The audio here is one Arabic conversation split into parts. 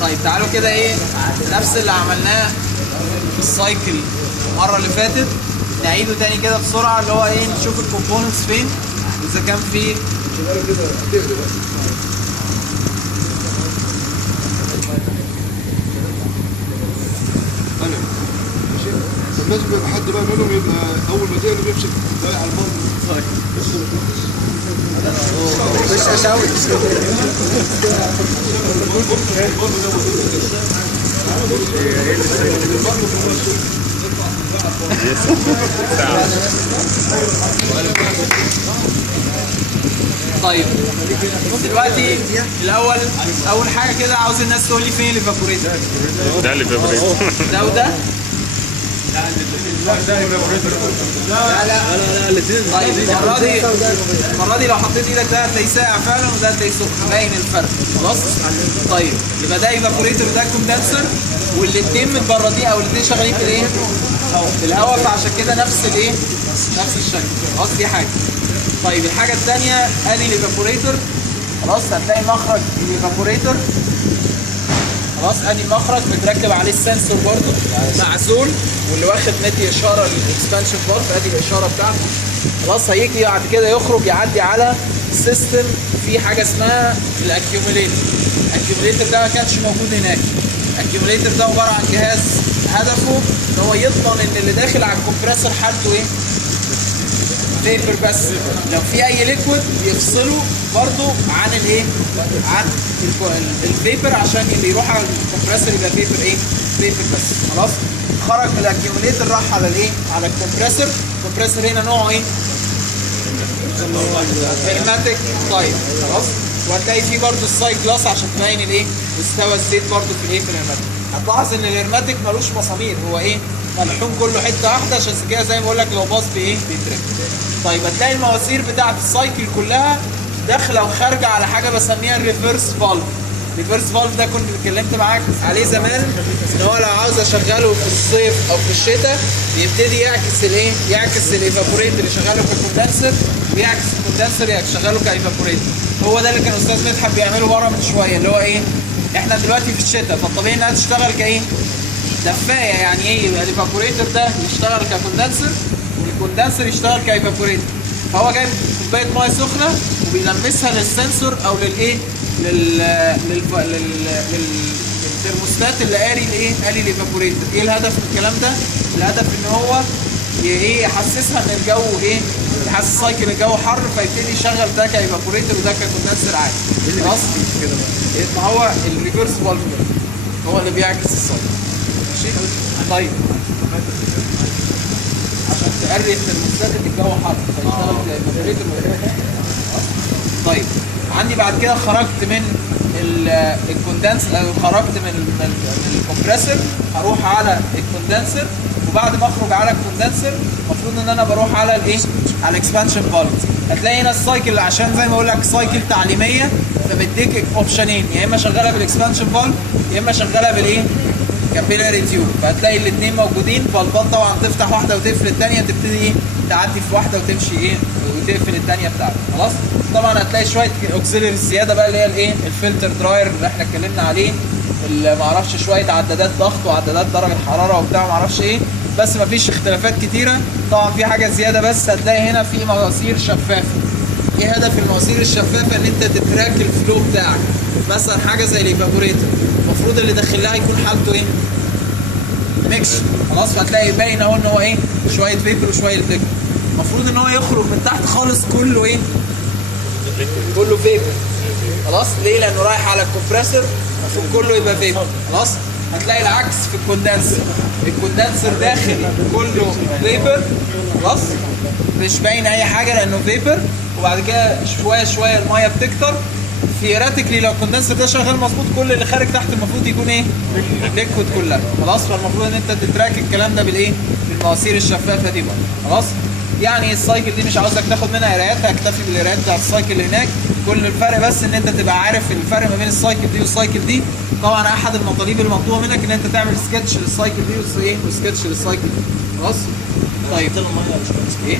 طيب تعالوا كده ايه نفس اللي عملناه في السايكل المره اللي فاتت نعيده تاني كده بسرعه، اللي هو ايه نشوف الكومبوننتس فين، اذا كان في لازم يبقى حد بقى منهم يبقى اول ما تقلب يمسك ضايع على الماضي. مش هشاور طيب دلوقتي اول حاجه كده عاوز الناس تقول لي فين الايفابوريتور. ده الايفابوريتور ده وده لا الاثنين. طيب المره دي لو حطيت ايدك ده هتلاقيه ساقع فعلا وده هتلاقيه سخن، باين الفرق خلاص. طيب يبقى ده ايفابوريتور وده كوندنسر، والاثنين متبردين او الاثنين شغالين في الايه؟ في الهواء، فعشان كده نفس الايه؟ نفس الشكل خلاص. دي حاجه. طيب الحاجه الثانيه ادي الايفابوريتور خلاص، هتلاقي مخرج الايفابوريتور خلاص، ادي المخرج متركب عليه السنسور برضه معزول، واللي واخد مدي اشاره للاكسبانشن فالف، ادي الاشاره بتاعته خلاص. هيجي بعد كده يخرج يعدي على سيستم في حاجه اسمها الاكيوميليتر. الاكيوميليتر ده ما كانش موجود هناك. الاكيوميليتر ده عباره عن جهاز هدفه ان هو يضمن ان اللي داخل على الكمبريسور حالته ايه؟ فيبر بس، لو في اي ليكويد يفصله برضو عن الايه؟ عن الفيبر، عشان اللي يروح على الكمبريسور يبقى فيبر ايه؟ فيبر بس خلاص. خرج من الاكيوميليتر راح على الايه؟ على الكمبريسور. الكمبريسور هنا نوعه ايه؟ هيرماتيك طيب خلاص. وهتلاقي فيه برضو السايد جلاس عشان تبين الايه؟ مستوى الزيت برضو في الايه؟ في الهيرماتيك. هتلاحظ ان الهيرماتيك ملوش مسامير، هو ايه؟ ملحوم كله حته واحده، عشان كده زي ما بقول لك لو باظ بايه؟ بيترك. طيب هتلاقي المواسير بتاعت السايكل كلها داخله وخارجه على حاجه بسميها الريفرس فالف. الريفرس فالف ده كنت اتكلمت معاك عليه زمان، ان هو لو عاوز اشغله في الصيف او في الشتاء بيبتدي يعكس الايه؟ يعكس الايفابوريتور يشغله ككوندنسر، ويعكس الكوندنسر يشغله كايفابوريتور. هو ده اللي كان استاذ مدحت بيعمله بره من شويه، اللي هو ايه؟ احنا دلوقتي في الشتاء، فالطبيعي انها تشتغل كايه؟ دفايه. يعني ايه؟ يبقى الايفابوريتور ده يشتغل ككوندنسر والكوندنسر يشتغل كايفابوريتور. فهو جايب كوبايه ميه سخنه وبيلمسها للسنسور او للايه؟ للترموستات اللي قاري الايه؟ قاري الايفابوريتور. ايه الهدف من الكلام ده؟ الهدف ان هو ايه؟ يحسسها ان الجو ايه؟ يحسس سايكل الجو حر، فيبتدي يشغل ده كايفابوريتور وده ككوندنسر عادي. خلاص؟ ما هو الريفرس فالف هو اللي بيعكس السايكل. ماشي؟ طيب عشان تقرب الترموستات اللي الجو حر فيشتغل كايفابوريتور. طيب عندي بعد كده خرجت من الكوندنسر، خرجت من الكمبريسور، هروح على الكوندنسر، وبعد ما اخرج على الكوندنسر المفروض ان انا بروح على الايه؟ على الاكسبانشن فالف. هتلاقي هنا السايكل عشان زي ما بقول لك سايكل تعليميه، فبديك اوبشنين، يا اما شغاله بالاكسبانشن فالف يا اما شغاله بالايه؟ كابيلاري تيوب. فهتلاقي الاثنين موجودين. فالفات طبعا تفتح واحده وتقفل الثانيه، تبتدي ايه؟ تعدي في واحده وتمشي ايه؟ وتقفل الثانيه بتاعتك خلاص. طبعا هتلاقي شويه اوكسيلري زياده بقى اللي هي الايه؟ الفلتر دراير اللي احنا اتكلمنا عليه، اللي ما اعرفش شويه عدادات ضغط وعدادات درجه حراره وبتاع ما اعرفش ايه، بس ما فيش اختلافات كتيره. طبعا في حاجه زياده بس، هتلاقي هنا في مواسير شفافه. ايه هدف المواسير الشفافه؟ ان انت تتراك الفلو بتاعك. مثلا حاجه زي الايفابوريتور المفروض اللي داخل لها يكون حالته ايه؟ ميكس خلاص. فهتلاقي باين اهو ان هو ايه؟ شويه فيبر وشويه فيبر. المفروض ان هو يخرج من تحت خالص كله ايه؟ كله فيبر خلاص. ليه؟ لانه رايح على الكمبريسور، المفروض كله يبقى فيبر خلاص. هتلاقي العكس في الكوندنسر. الكوندنسر داخل كله فيبر خلاص، مش باين اي حاجه لانه فيبر. وبعد كده شويه شويه الميه بتكتر. ثيوريتيكلي لو الكوندنسر ده شغال مظبوط كل اللي خارج تحت المفروض يكون ايه؟ ليكويد كلها خلاص. فالمفروض ان انت تتراك الكلام ده بالايه؟ بالمواسير الشفافه دي بقى خلاص. يعني السايكل دي مش عاوزك تاخد منها قرايات، هكتفي بالقرايات بتاعت السايكل اللي هناك. كل الفرق بس ان انت تبقى عارف الفرق ما بين السايكل دي والسايكل دي. طبعا احد المطالب المطلوبه منك ان انت تعمل سكتش للسايكل دي وايه؟ وسكتش للسايكل دي خلاص. طيب ايه؟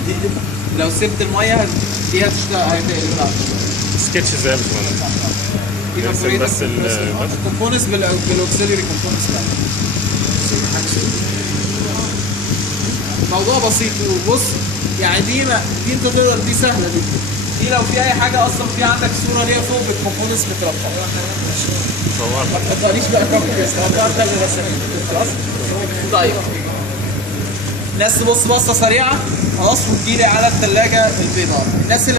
لو سبت الميه دي هتشتغل هتقلب. سكتش ازاي يا باشمهندس؟ نرسم بس الكومبوننتس بالاوكسيلري كومبوننتس. موضوع بسيط. وبص يعني دي انت تقدر، دي سهله دي لو في اي حاجه اصلا في عندك صوره ليها فوق بالكومبوننتس بتربطها. ما تقدريش بقى خلاص. طيب الناس تبص بصه سريعه خلاص وتجيلي على الثلاجه البيضاء. الناس اللي